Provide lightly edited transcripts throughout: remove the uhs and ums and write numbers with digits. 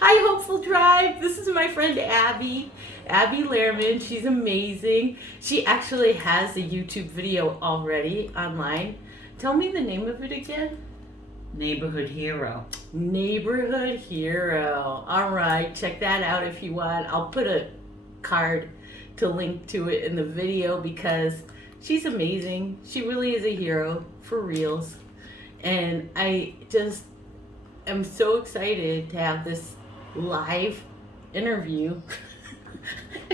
Hi, Hopeful Tribe. This is my friend Abby Lehrman. She's amazing. She actually has a YouTube video already online. Tell me the name of it again. Neighborhood Hero. Neighborhood Hero. All right, check that out if you want. I'll put a card to link to it in the video because she's amazing. She really is a hero for reals. And I just am so excited to have this live interview.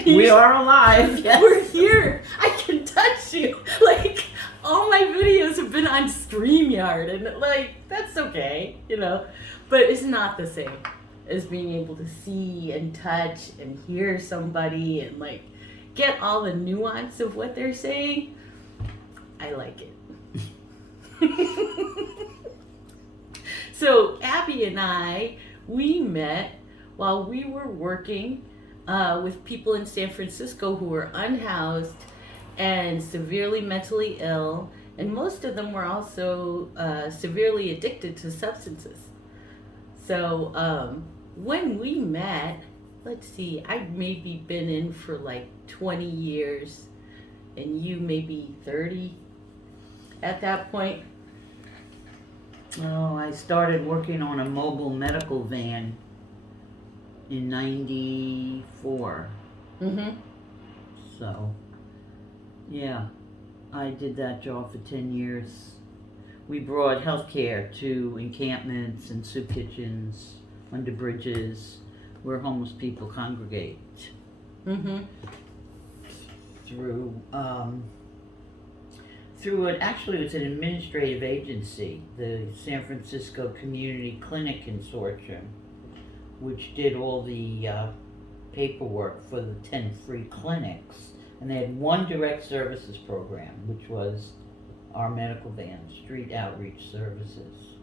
We are alive. Yes. We're here. I can touch you. Like, all my videos have been on StreamYard, and like, that's okay, you know. But it's not the same as being able to see and touch and hear somebody and like get all the nuance of what they're saying. I like it. So Abby and I, we met while we were working with people in San Francisco who were unhoused and severely mentally ill, and most of them were also severely addicted to substances. So when we met, let's see, I'd maybe been in for like 20 years, and you maybe 30 at that point. Oh, I started working on a mobile medical van in 94. Mm-hmm. So, yeah, I did that job for 10 years. We brought healthcare to encampments and soup kitchens, under bridges, where homeless people congregate. Mm-hmm. Through it, actually, it was an administrative agency, the San Francisco Community Clinic Consortium, which did all the paperwork for the 10 free clinics. And they had one direct services program, which was our medical van, Street Outreach Services.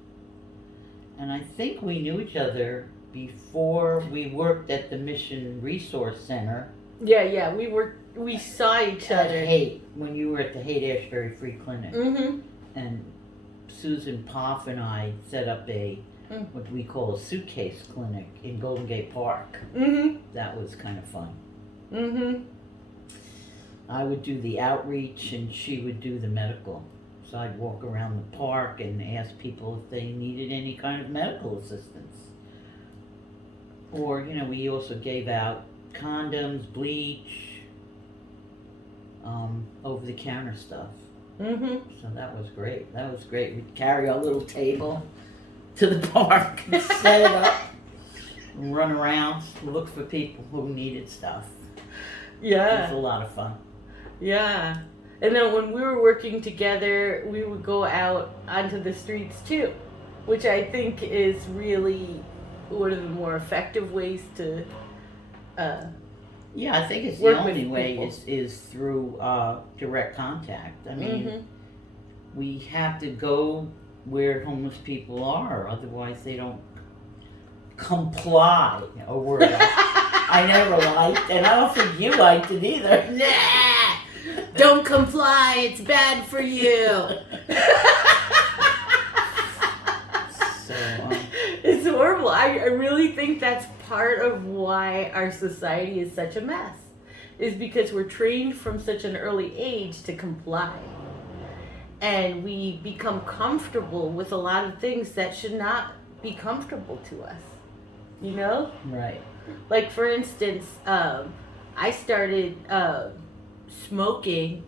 And I think we knew each other before we worked at the Mission Resource Center. Yeah, we saw each At other. Haight, when you were at the Haight-Ashbury Free Clinic. Mm-hmm. And Susan Poff and I set up what we call a suitcase clinic in Golden Gate Park. Mm-hmm. That was kind of fun. Mm-hmm. I would do the outreach and she would do the medical. So I'd walk around the park and ask people if they needed any kind of medical assistance. Or, you know, we also gave out condoms, bleach, over-the-counter stuff. Mm-hmm. So that was great. We'd carry our little table to the park and set it up and run around, look for people who needed stuff. Yeah. It was a lot of fun. Yeah. And then when we were working together, we would go out onto the streets too, which I think is really one of the more effective ways to yeah, I think it's the work only with way people. is through direct contact. I mean, Mm-hmm. we have to go where homeless people are, otherwise they don't comply. A word I never liked, and I don't think you liked it either. Nah! Don't comply, it's bad for you. So, It's horrible. I really think that's part of why our society is such a mess, is because we're trained from such an early age to comply. And we become comfortable with a lot of things that should not be comfortable to us. You know? right. Like, for instance, I started smoking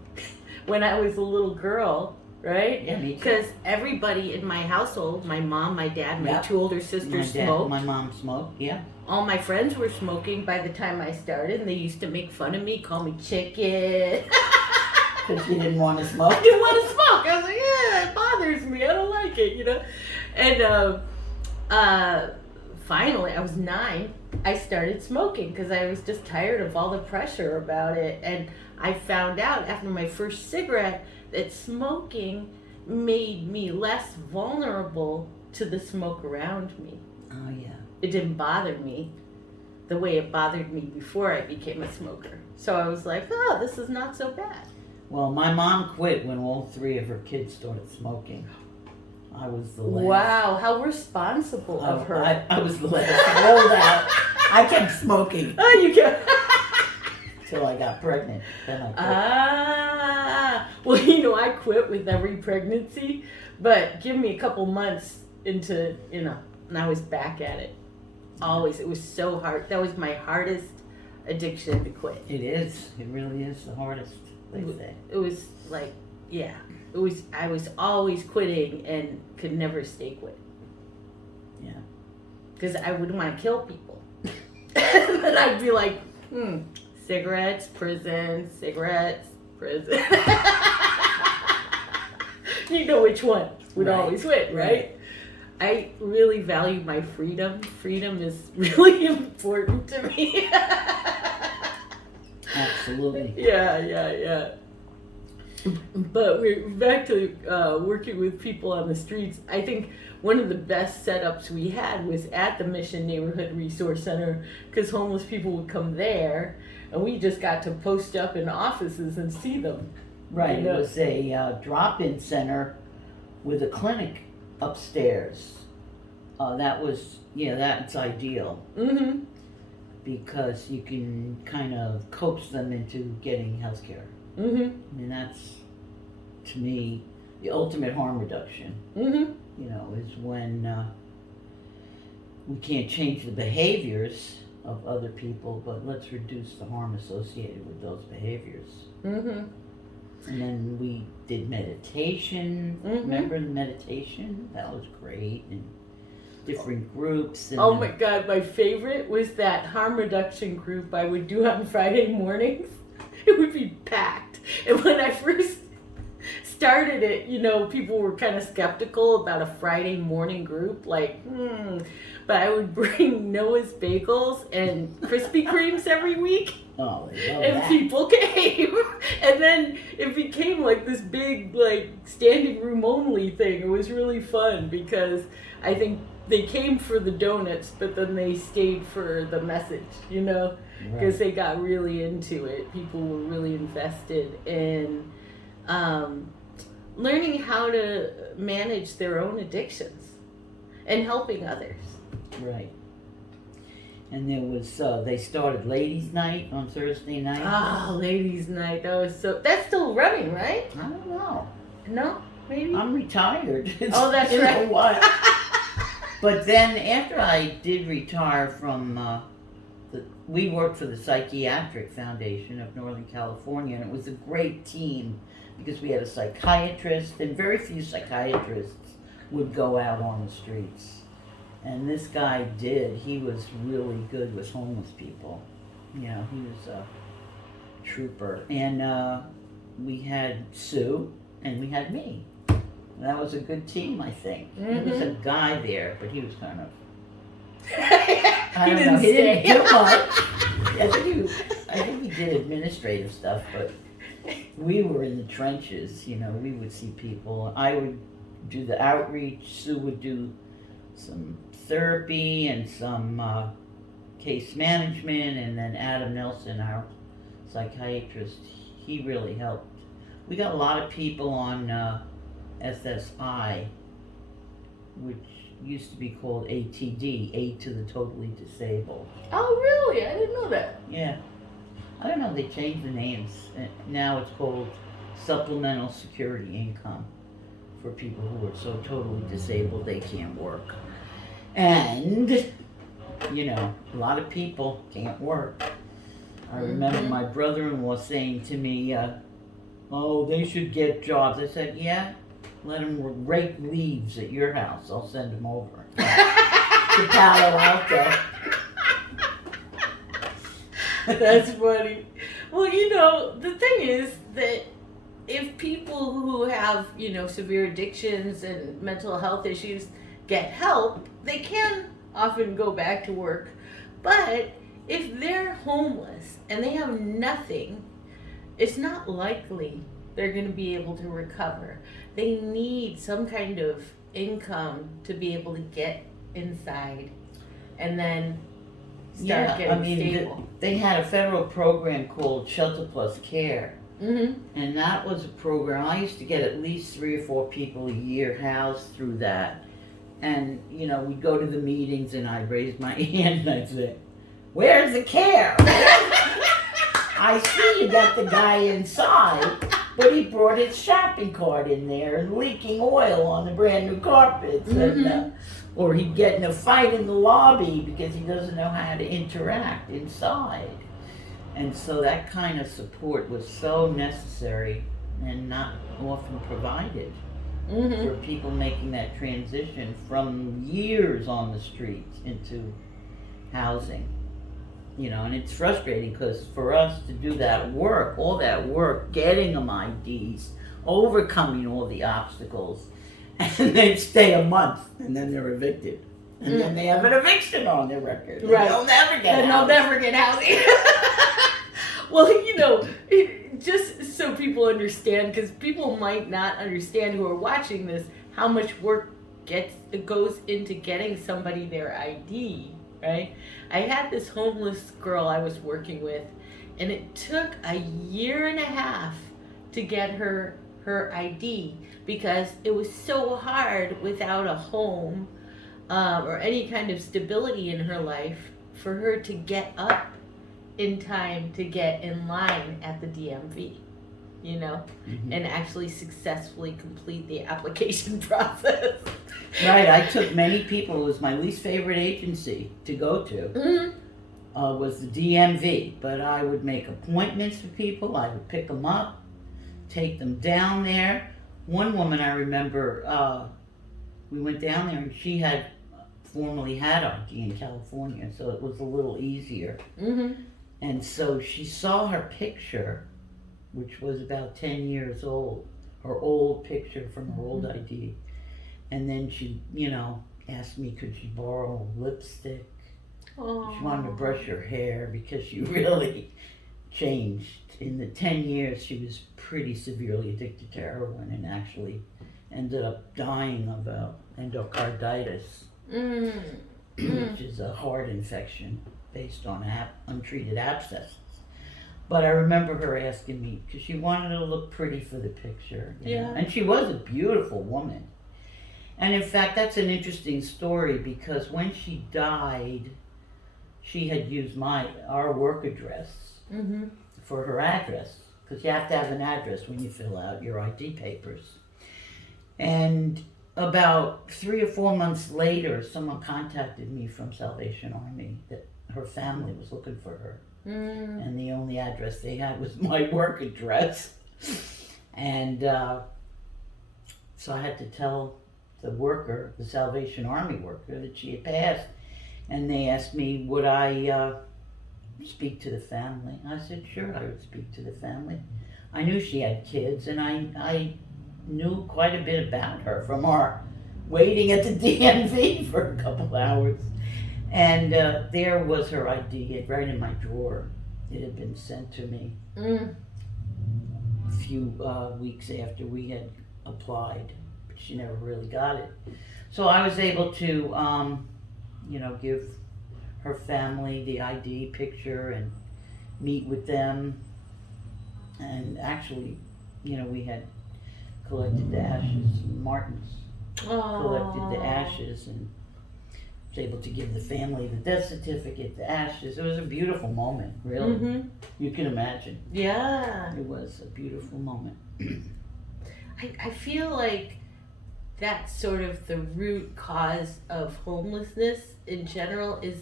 when I was a little girl, right? Yeah, me too. Because everybody in my household, my mom, my dad, my Yep. two older sisters smoked. My mom smoked, yeah. All my friends were smoking by the time I started, and they used to make fun of me, call me chicken. Because you didn't want to smoke. I didn't want to smoke. I was like, yeah, it bothers me. I don't like it, you know? And finally, I was 9. I started smoking because I was just tired of all the pressure about it. And I found out after my first cigarette that smoking made me less vulnerable to the smoke around me. Oh, yeah. It didn't bother me the way it bothered me before I became a smoker. So I was like, oh, this is not so bad. Well, my mom quit when all 3 of her kids started smoking. I was the last. Wow, how responsible of her. I was the last rolled out. I kept smoking. Oh, you can. Till I got pregnant. Then I quit. Well, I quit with every pregnancy, but give me a couple months into, and I was back at it. Always. It was so hard. That was my hardest addiction to quit. It is. It really is the hardest, they say. It was like, yeah. I was always quitting and could never stay quit. Yeah. Because I would want to kill people. And then I'd be like, cigarettes, prison, cigarettes, prison. You know which one would always win, right? I really value my freedom. Freedom is really important to me. Absolutely. Yeah. But we're back to working with people on the streets. I think one of the best setups we had was at the Mission Neighborhood Resource Center, because homeless people would come there, and we just got to post up in offices and see them. Right. It was a drop-in center with a clinic upstairs. That's ideal. Mm-hmm. Because you can kind of coax them into getting health care. Mm-hmm. I mean, that's, to me, the ultimate harm reduction. Mm-hmm. Is when we can't change the behaviors of other people, but let's reduce the harm associated with those behaviors. Mm-hmm. And then we did meditation. Mm-hmm. Remember the meditation? That was great. And different groups. And Oh my God, my favorite was that harm reduction group I would do on Friday mornings. It would be packed. And when I first started it, people were kind of skeptical about a Friday morning group. Like, But I would bring Noah's Bagels and Krispy Kremes every week. Oh, they love And that. people came. And then it became like this big, standing room only thing. It was really fun because I think they came for the donuts, but then they stayed for the message, because they got really into it. People were really invested in learning how to manage their own addictions and helping others. Right. And there was, they started Ladies' Night on Thursday night. Ah, Ladies' Night. That's still running, right? I don't know. No? Maybe? I'm retired. Oh, that's You right. know what? But then after I did retire from, we worked for the Psychiatric Foundation of Northern California, and it was a great team because we had a psychiatrist, and very few psychiatrists would go out on the streets. And this guy did. He was really good with homeless people. He was a trooper. And we had Sue, and we had me. And that was a good team, I think. Mm-hmm. There was a guy there, but he was kind of... He didn't He didn't stay. do much. I think he did administrative stuff, but we were in the trenches. We would see people. I would do the outreach. Sue would do some therapy and some case management, and then Adam Nelson, our psychiatrist, he really helped. We got a lot of people on SSI, which used to be called ATD, Aid to the Totally Disabled. Oh, really? I didn't know that. Yeah. I don't know, they changed the names. Now it's called Supplemental Security Income for people who are so totally disabled they can't work. And, a lot of people can't work. I remember my brother-in-law saying to me, they should get jobs. I said, yeah, let them rake leaves at your house. I'll send them over to Palo Alto. That's funny. Well, the thing is that if people who have, severe addictions and mental health issues get help, they can often go back to work. But if they're homeless and they have nothing, it's not likely they're going to be able to recover. They need some kind of income to be able to get inside and then start getting stable. They had a federal program called Shelter Plus Care, Mhm. And that was a program. I used to get at least 3 or 4 people a year housed through that. And, we'd go to the meetings and I'd raise my hand and I'd say, "Where's the care? I see you got the guy inside, but he brought his shopping cart in there and leaking oil on the brand new carpets." Or he'd get in a fight in the lobby because he doesn't know how to interact inside. And so that kind of support was so necessary and not often provided for people making that transition from years on the streets into housing. And it's frustrating because for us to do that work, all that work, getting them IDs, overcoming all the obstacles, and they'd stay a month and then they're evicted. And then they have an eviction on their record. Right. They'll never get They'll never get housing. Well, just so people understand, because people might not understand who are watching this, how much work goes into getting somebody their ID, right? I had this homeless girl I was working with, and it took a year and a half to get her ID because it was so hard without a home or any kind of stability in her life for her to get up in time to get in line at the DMV, and actually successfully complete the application process. Right, I took many people. It was my least favorite agency to go to. Was the DMV, but I would make appointments for people. I would pick them up, take them down there. One woman I remember, we went down there and she had formerly had ID in California, so it was a little easier. And so she saw her picture, which was about 10 years old, her old picture from her old ID. And then she, asked me, could she borrow lipstick? Aww. She wanted to brush her hair because she really changed. In the 10 years, she was pretty severely addicted to heroin and actually ended up dying of endocarditis, which is a heart infection based on untreated abscesses. But I remember her asking me, because she wanted to look pretty for the picture. And she was a beautiful woman. And in fact, that's an interesting story because when she died, she had used our work address for her address, because you have to have an address when you fill out your ID papers. And about 3 or 4 months later, someone contacted me from Salvation Army that her family was looking for her. And the only address they had was my work address. And so I had to tell the worker, the Salvation Army worker, that she had passed. And they asked me, would I speak to the family? I said, sure, I would speak to the family. I knew she had kids, and I knew quite a bit about her from our waiting at the DMV for a couple hours. And there was her ID right in my drawer. It had been sent to me a few weeks after we had applied, but she never really got it. So I was able to, give her family the ID picture and meet with them. And actually, we had collected the ashes. Martin's collected the ashes and was able to give the family the death certificate, the ashes. It was a beautiful moment, really. You can imagine. Yeah. It was a beautiful moment. I feel like that's sort of the root cause of homelessness in general is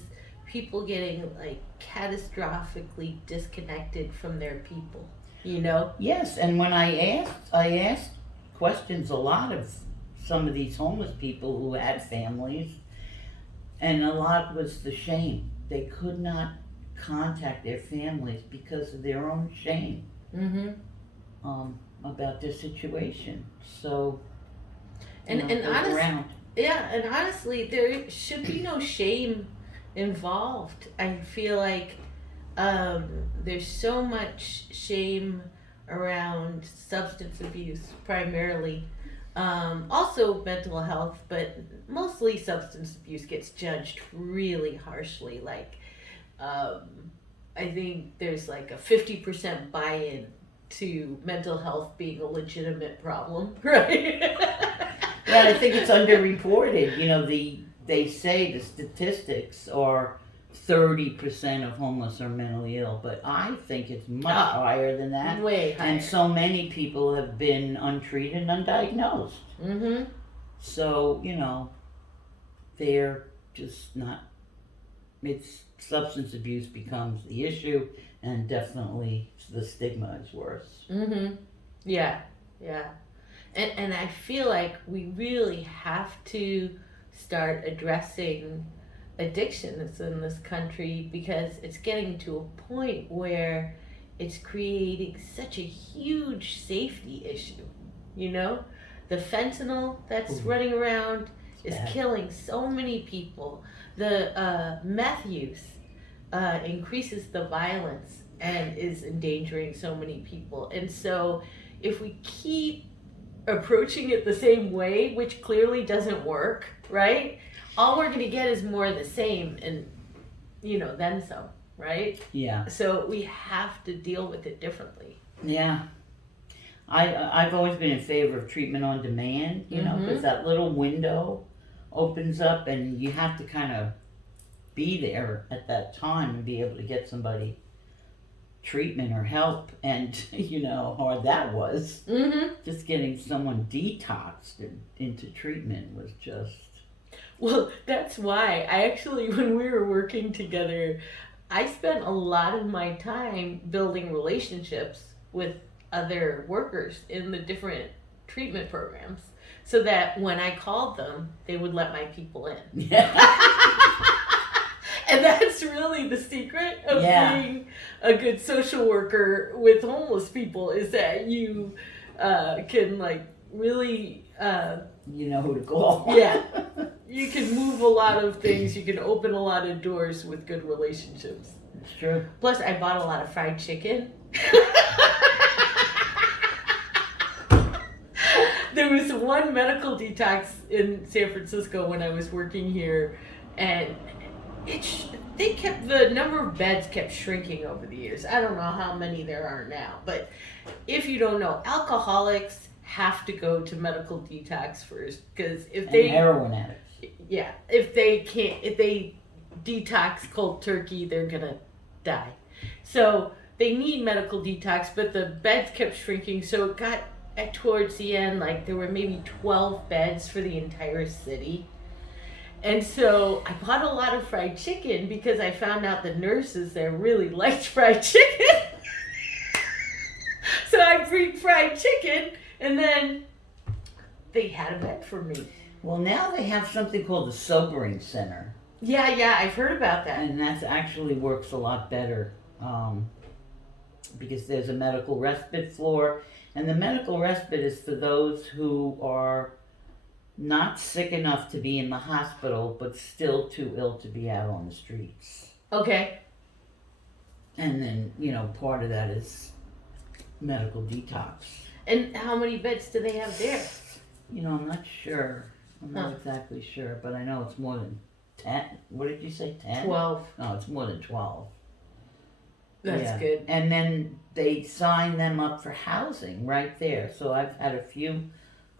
people getting catastrophically disconnected from their people, Yes, and when I asked questions a lot of some of these homeless people who had families, and a lot was the shame. They could not contact their families because of their own shame about their situation. So, and honestly, there should be no shame involved. I feel like there's so much shame around substance abuse, primarily. Also mental health, but mostly substance abuse gets judged really harshly. I think there's a 50% buy-in to mental health being a legitimate problem, right? Yeah, I think it's underreported. You know, they say the statistics are 30% of homeless are mentally ill, but I think it's much higher than that. Way higher. And so many people have been untreated and undiagnosed. Mm-hmm. So, you know, they're just not, it's substance abuse becomes the issue, and definitely the stigma is worse. Mm-hmm. Yeah, yeah. And I feel like we really have to start addressing addictions in this country, because it's getting to a point where it's creating such a huge safety issue. You know, the fentanyl that's running around is killing so many people. The meth use increases the violence and is endangering so many people. And so if we keep approaching it the same way, which clearly doesn't work, right? All we're going to get is more of the same, and, you know, then some, right? Yeah. So we have to deal with it differently. Yeah. I've always been in favor of treatment on demand, you know, because that little window opens up and you have to kind of be there at that time and be able to get somebody treatment or help. And you know how hard that was. Just getting someone detoxed into treatment was just... Well, that's why I actually, when we were working together, I spent a lot of my time building relationships with other workers in the different treatment programs, so that when I called them, they would let my people in. Yeah. And that's really the secret of being a good social worker with homeless people, is that you can, like, really... you know who to call. Yeah. You can move a lot of things. You can open a lot of doors with good relationships. It's true. Plus, I bought a lot of fried chicken. There was one medical detox in San Francisco when I was working here, and the number of beds kept shrinking over the years. I don't know how many there are now, but if you don't know, alcoholics have to go to medical detox first, because if they... And heroin addicts. Yeah, if they detox cold turkey, they're gonna die. So they need medical detox, but the beds kept shrinking, so it got towards the end, like, there were maybe 12 beds for the entire city. And so I bought a lot of fried chicken because I found out the nurses there really liked fried chicken. So I bring fried chicken, and then they had a bed for me. Well, now they have something called the Sobering Center. Yeah, I've heard about that. And that actually works a lot better, because there's a medical respite floor. And the medical respite is for those who are not sick enough to be in the hospital, but still too ill to be out on the streets. Okay. And then, you know, part of that is medical detox. And how many beds do they have there? You know, I'm not sure. I'm not exactly sure, but I know it's more than 10. What did you say, 10? 12. No, it's more than 12. That's good. And then they sign them up for housing right there. So I've had a few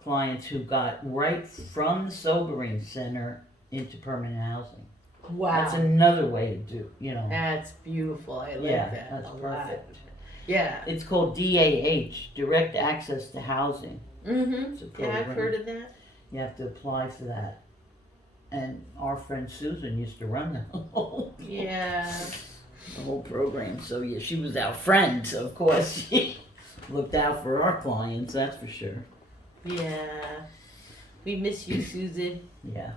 clients who got right from the Sobering Center into permanent housing. Wow. That's another way to do, you know. That's beautiful. I like that. That's perfect. Lot. Yeah. It's called DAH, Direct Access to Housing. Yeah, I've heard of that. You have to apply for that. And our friend Susan used to run the whole program. So yeah, she was our friend. So of course she looked out for our clients, that's for sure. Yeah. We miss you, Susan. Yeah.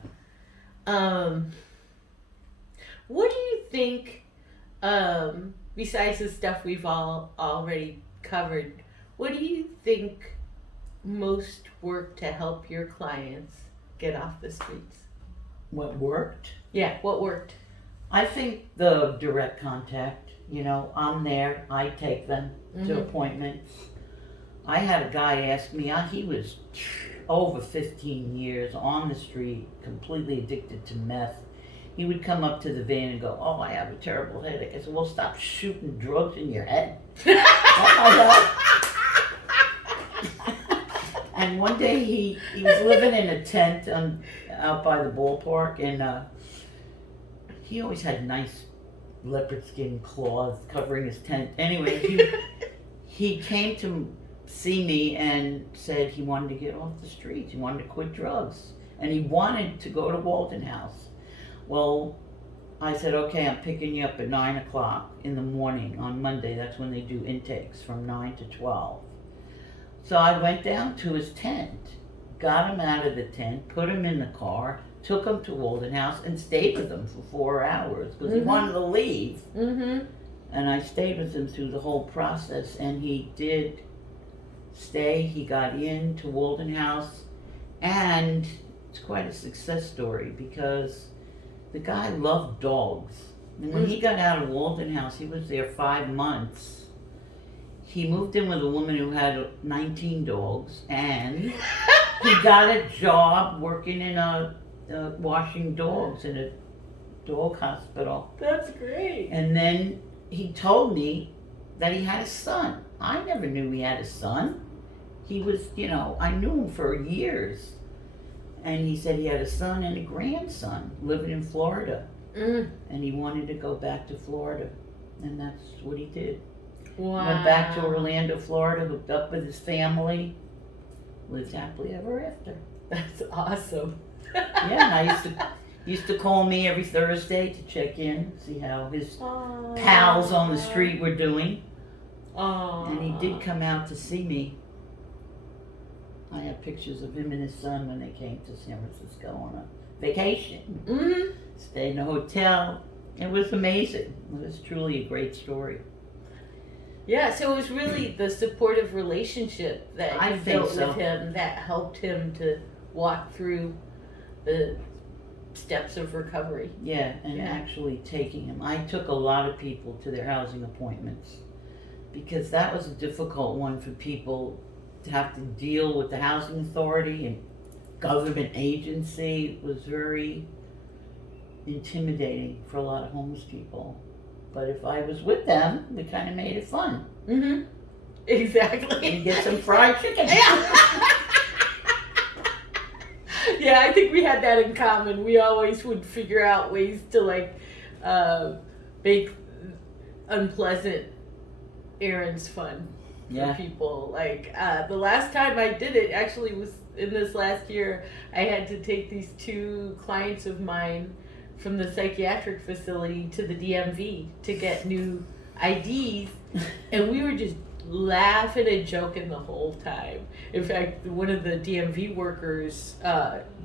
What do you think, besides the stuff we've all already covered, what do you think most worked to help your clients get off the streets? What worked? Yeah, what worked? I think the direct contact. You know, I'm there. I take them to appointments. I had a guy ask me, he was over 15 years on the street, completely addicted to meth. He would come up to the van and go, "Oh, I have a terrible headache." I said, "Well, stop shooting drugs in your head." That might help. And one day he was living in a tent out by the ballpark, and he always had nice leopard skin cloths covering his tent. Anyway, he came to see me and said he wanted to get off the streets. He wanted to quit drugs, and he wanted to go to Walden House. Well, I said, okay, I'm picking you up at 9 o'clock in the morning on Monday. That's when they do intakes from 9 to 12. So I went down to his tent, got him out of the tent, put him in the car, took him to Walden House, and stayed with him for 4 hours because he wanted to leave. Mm-hmm. And I stayed with him through the whole process, and he did stay. He got into Walden House, and it's quite a success story because the guy loved dogs. And when he got out of Walden House, he was there 5 months. He moved in with a woman who had 19 dogs, and he got a job working in washing dogs in a dog hospital. That's great. And then he told me that he had a son. I never knew he had a son. He was, I knew him for years. And he said he had a son and a grandson living in Florida. And he wanted to go back to Florida. And that's what he did. Wow. Went back to Orlando, Florida, hooked up with his family, lived happily ever after. That's awesome. Yeah, and I used to call me every Thursday to check in, see how his pals on the street were doing. And he did come out to see me. I have pictures of him and his son when they came to San Francisco on a vacation. Mm-hmm. Stayed in a hotel. It was amazing. It was truly a great story. Yeah, so it was really the supportive relationship that you built with him that helped him to walk through the steps of recovery. Yeah, and actually taking him. I took a lot of people to their housing appointments because that was a difficult one for people to have to deal with the housing authority and government agency. It was very intimidating for a lot of homeless people. But if I was with them, we kind of made it fun. Mm-hmm. Exactly. And get some fried chicken. Yeah, I think we had that in common. We always would figure out ways to make unpleasant errands fun for people. The last time I did it actually was in this last year. I had to take these 2 clients of mine from the psychiatric facility to the DMV to get new IDs, and we were just laughing and joking the whole time. In fact, one of the DMV workers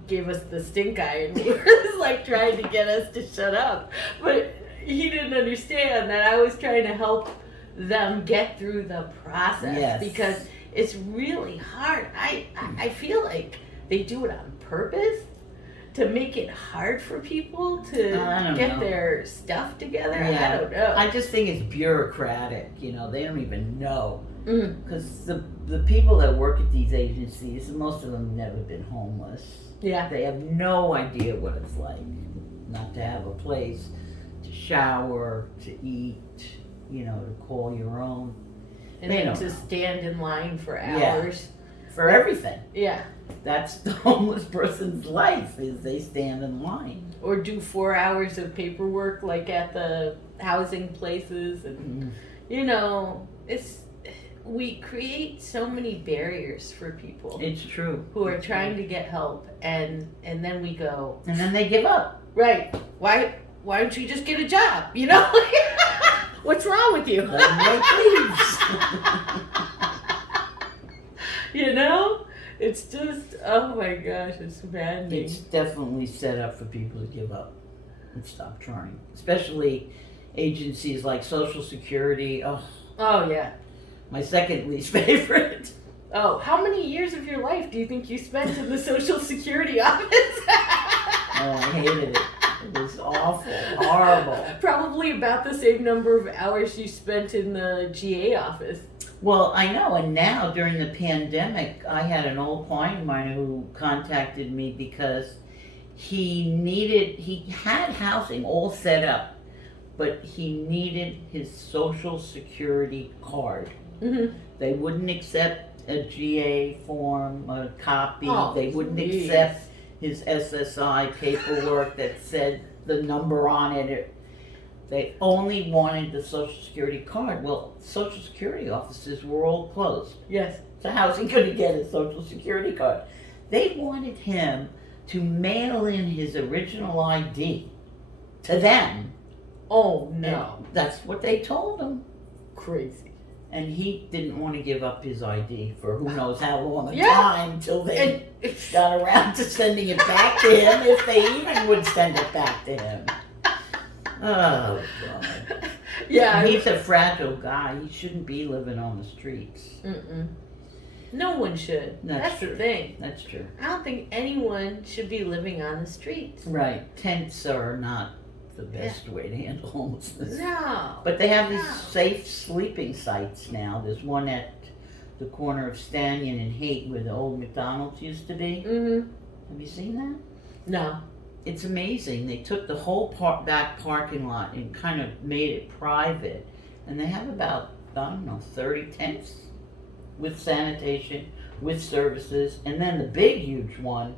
gave us the stink eye, and he was trying to get us to shut up, but he didn't understand that I was trying to help them get through the process because it's really hard. I feel like they do it on purpose to make it hard for people to get their stuff together. I don't know. I just think it's bureaucratic. They don't even know. Because the people that work at these agencies, most of them have never been homeless. Yeah. They have no idea what it's like not to have a place to shower, to eat, to call your own. And then to stand in line for hours. For everything. Yeah. That's the homeless person's life, is they stand in line. Or do 4 hours of paperwork at the housing places. And, we create so many barriers for people. It's true. Who are trying to get help, and then we go. And then they give up. Right. Why don't you just get a job, What's wrong with you? Let them make leaves. It's just, oh my gosh, it's maddening. It's definitely set up for people to give up and stop trying. Especially agencies like Social Security. Oh yeah. My second least favorite. Oh, how many years of your life do you think you spent in the Social Security office? I hated it. It was awful, horrible. Probably about the same number of hours you spent in the GA office. Well, I know, and now during the pandemic, I had an old client of mine who contacted me because he had housing all set up, but he needed his Social Security card. Mm-hmm. They wouldn't accept a GA form, a copy. Oh, They wouldn't please. accept his SSI paperwork that said the number on it. They only wanted the Social Security card. Well, Social Security offices were all closed. Yes. So how's he going to get a Social Security card? They wanted him to mail in his original ID to them. Oh no. And that's what they told him. Crazy. And he didn't want to give up his ID for who knows how long a Yeah. time until they got around to sending it back to him, if they even would send it back to him. Oh, God. Yeah. He's a fragile guy. He shouldn't be living on the streets. Mm-mm. No one should. That's true. the thing. That's true. I don't think anyone should be living on the streets. Right. Tents are not the best way to handle homelessness. No. But they have these No. safe sleeping sites now. There's one at the corner of Stanton and Haight where the old McDonald's used to be. Mm-hmm. Have you seen that? No. It's amazing. They took the whole back parking lot and kind of made it private. And they have about, 30 tents with sanitation, with services. And then the big, huge one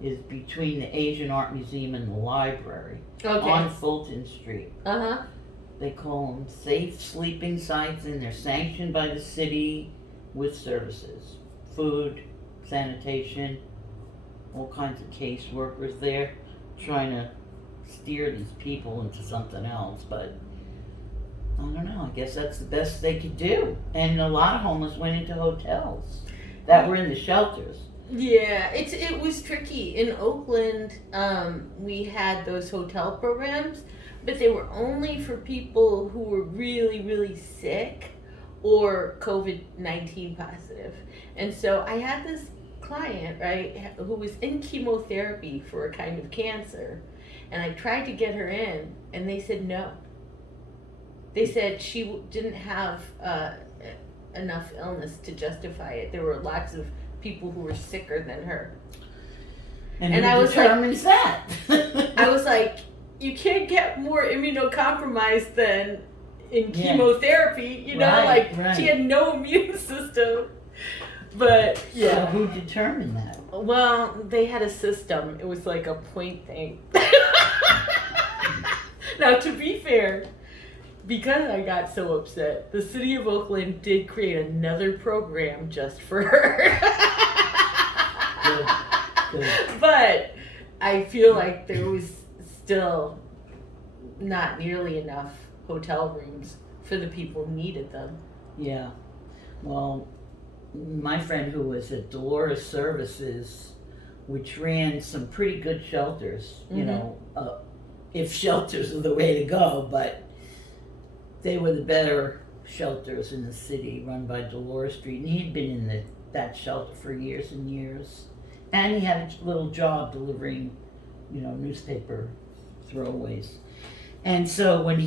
is between the Asian Art Museum and the library Okay. on Fulton Street. Uh-huh. They call them safe sleeping sites, and they're sanctioned by the city with services. Food, sanitation, all kinds of caseworkers there trying to steer these people into something else, but I don't know, I guess that's the best they could do. And a lot of homeless went into hotels that were in the shelters. Yeah, it was tricky. In Oakland, we had those hotel programs, but they were only for people who were really, really sick or COVID-19 positive. And so I had this client, right, who was in chemotherapy for a kind of cancer, and I tried to get her in, and they said no. They said she didn't have enough illness to justify it. There were lots of people who were sicker than her. And I who was like- determines that? I was like, you can't get more immunocompromised than in Yeah. chemotherapy, you know, Right, like right. she had no immune system. But So yeah, who determined that? well, they had a system. It was like a point thing. Now, to be fair, because I got so upset, the city of Oakland did create another program just for her. Good. But I feel like there was still not nearly enough hotel rooms for the people who needed them. Yeah. Well, my friend who was at Dolores Services, which ran some pretty good shelters, you Mhm. know, if shelters are the way to go, but they were the better shelters in the city run by Dolores Street. And he'd been in that shelter for years and years. And he had a little job delivering, newspaper throwaways. And so when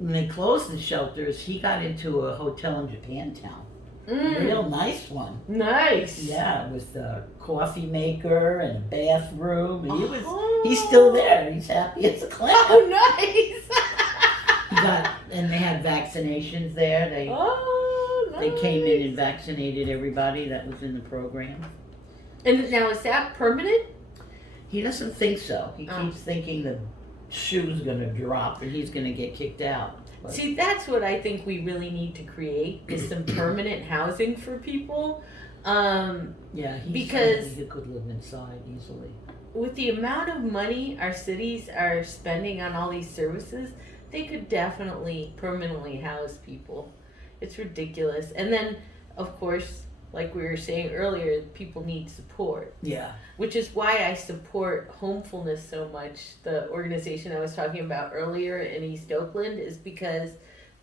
they closed the shelters, he got into a hotel in Japantown. Real nice one. Nice. Yeah, with a coffee maker and a bathroom. And Oh. he's still there. He's happy as a clam. Oh, nice. And they had vaccinations there. Oh, nice. They came in and vaccinated everybody that was in the program. And now, is that permanent? He doesn't think so. He Oh. keeps thinking the shoe's going to drop and he's going to get kicked out. But See, that's what I think we really need to create is some permanent housing for people. yeah, because- he could live inside easily. With the amount of money our cities are spending on all these services, they could definitely permanently house people. It's ridiculous. And then, of course, like we were saying earlier, people need support, Yeah. which is why I support Homefulness so much. The organization I was talking about earlier in East Oakland is because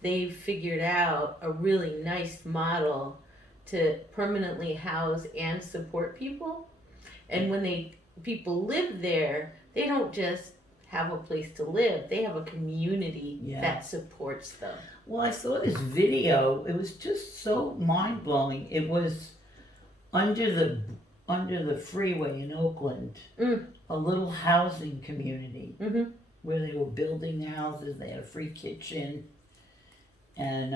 they figured out a really nice model to permanently house and support people. And when people live there, they don't just have a place to live, they have a community Yeah. that supports them. Well, I saw this video. It was just so mind blowing. It was under the freeway in Oakland, a little housing community Mm-hmm. where they were building houses. They had a free kitchen, and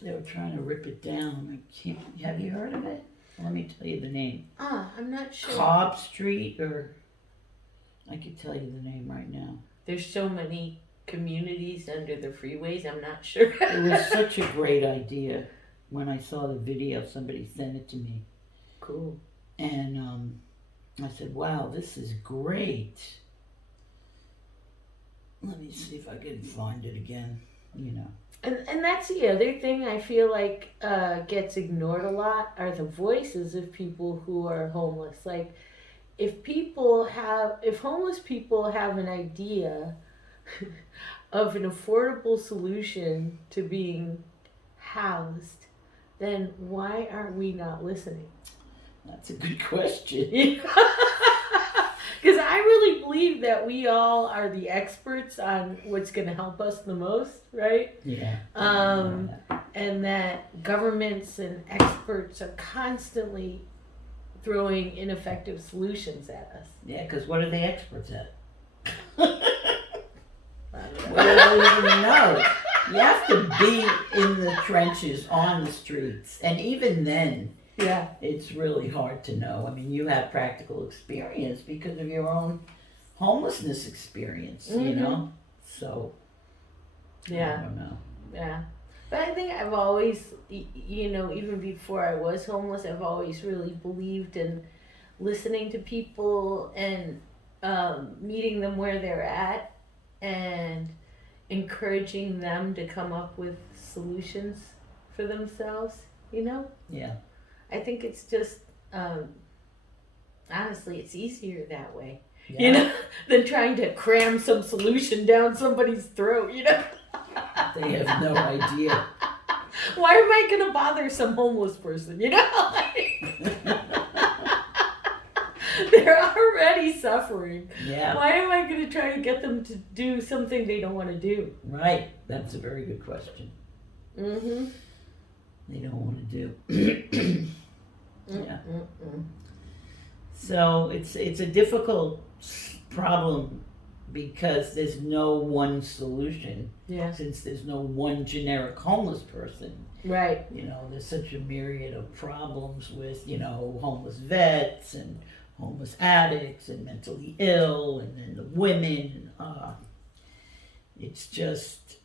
They were trying to rip it down. I can't. Have you heard of it? Let me tell you the name. I'm not sure. Cobb Street, or I could tell you the name right now. There's so many communities under the freeways, I'm not sure. It was such a great idea. When I saw the video, somebody sent it to me. Cool. And I said, wow, this is great. Let me see if I can find it again, you know. And that's the other thing I feel like gets ignored a lot are the voices of people who are homeless. Like, if homeless people have an idea of an affordable solution to being housed, then why aren't we not listening? That's a good question. Because I really believe that we all are the experts on what's going to help us the most, right? Yeah. And that governments and experts are constantly throwing ineffective solutions at us. Yeah, because what are they experts at? I don't know. We don't even know. You have to be in the trenches, on the streets, and even then, Yeah. it's really hard to know. I mean, you have practical experience because of your own homelessness experience, you know? So, I Yeah. don't know. Yeah. But I think I've always, even before I was homeless, I've always really believed in listening to people and meeting them where they're at and encouraging them to come up with solutions for themselves, you know? Yeah. I think it's just, honestly, it's easier that way, Yeah. than trying to cram some solution down somebody's throat, They have no idea. Why am I going to bother some homeless person, They're already suffering. Yeah. Why am I going to try to get them to do something they don't want to do? Right. That's a very good question. Mm-hmm. They don't want to do. Yeah. So it's a difficult problem because there's no one solution. Yeah. Since there's no one generic homeless person, Right. there's such a myriad of problems with, homeless vets and homeless addicts and mentally ill and then the women. It's just,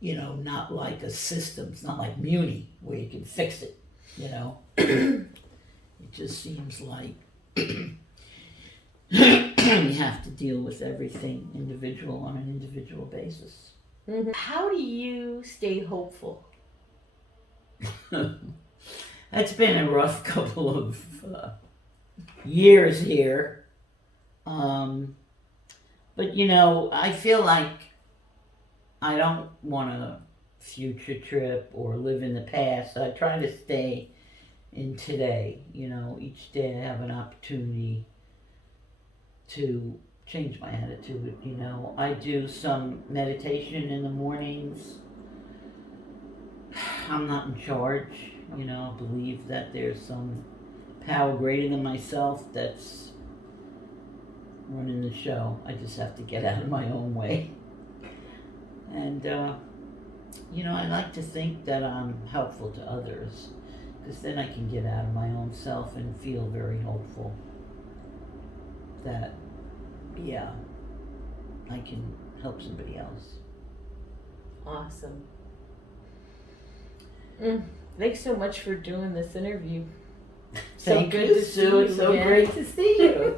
not like a system. It's not like Muni where you can fix it, It just seems like you have to deal with everything on an individual basis. Mm-hmm. How do you stay hopeful? That's been a rough couple of years here. But I feel like I don't want a future trip or live in the past. I try to stay in today. Each day I have an opportunity to change my attitude. I do some meditation in the mornings. I'm not in charge. I believe that there's some power greater than myself that's running the show. I just have to get out of my own way. And, I like to think that I'm helpful to others, because then I can get out of my own self and feel very hopeful that, yeah, I can help somebody else. Awesome. Thanks so much for doing this interview. Thank you, Sue. It's so great to see you.